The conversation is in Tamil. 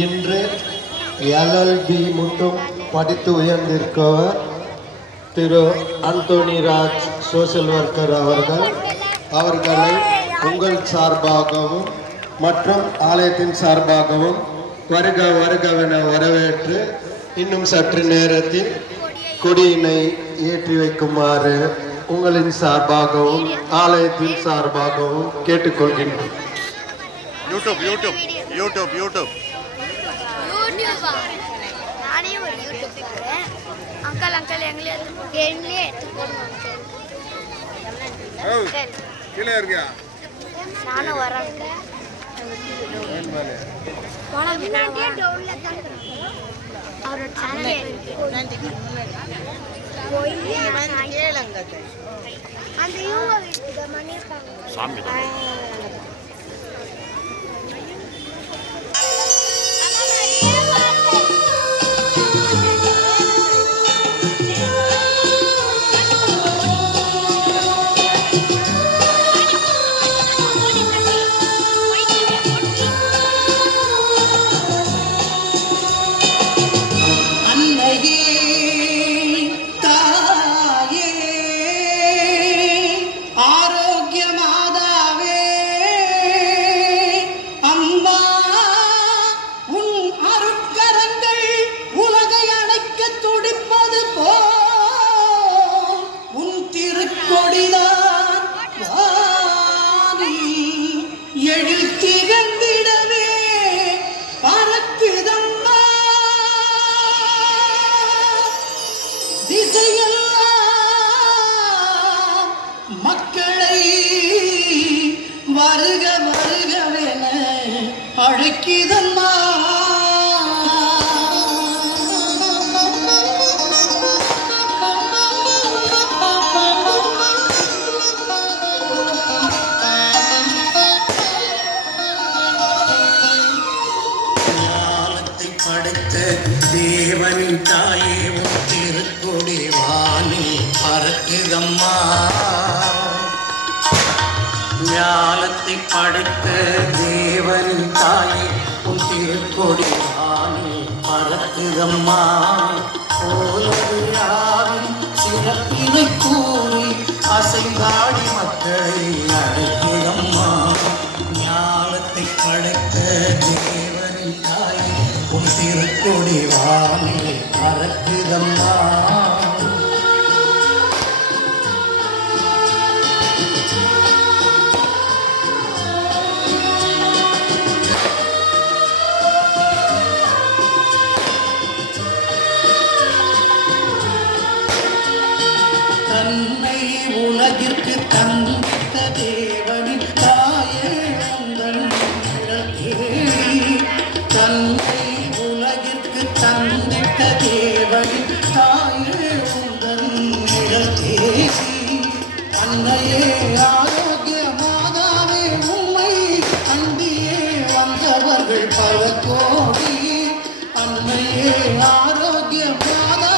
இன்று LLB மட்டும் படித்து உயர்ந்திருக்கவர் திரு அந்தோனி ராஜ் சோசியல் ஒர்க்கர் அவர்களை உங்கள் சார்பாகவும் மற்றும் ஆலயத்தின் சார்பாகவும் வருக வருகவென வரவேற்று இன்னும் சற்று நேரத்தில் கொடியினை ஏற்றி வைக்குமாறு உங்களின் சார்பாகவும் ஆலயத்தின் சார்பாகவும் கேட்டுக்கொள்கின்றோம். யூடியூப் நானே ஒரு யூடியூப் பார்க்குறேன். அங்கிள் எங்களே எடுத்து போடுவாங்க. கீழே இருக்கியா? நானும் வரேன். அவரோட சேனலே அந்த இவங்க வீட்டுக்கு மணி மக்களை வருக வருகவென அழைக்கிதம்மா. படைத்த தேவனின் தாயே திருக்கொடி வானில் பறக்குதம்மா. ஞானத்தை படைத்த தேவனின் தாயே உன் திருக்கொடி வானில் பறக்குதம்மா. கோலவிழாவின் சிறப்பினை கூறி அசைந்தாடி மக்களை அழைக்குதம்மா. ஞானத்தை படைத்த தேவனின் தாயே உன் திருக்கொடி வானில் பறக்குதம்மா. தன்னை உலகிற்கு தந்தித்த தேவனின் தாயே உந்தன் நிழல் தேடி. தன்னை உலகிற்கு தந்தித்த தேவனின் தாயே உந்தன் நிழல் தேடி. அன்னையே ஆரோக்கிய மாதாவே உம்மை அண்டியே வந்தவர்கள் பல கோடி. அன்னையே ஆரோக்கிய மாதா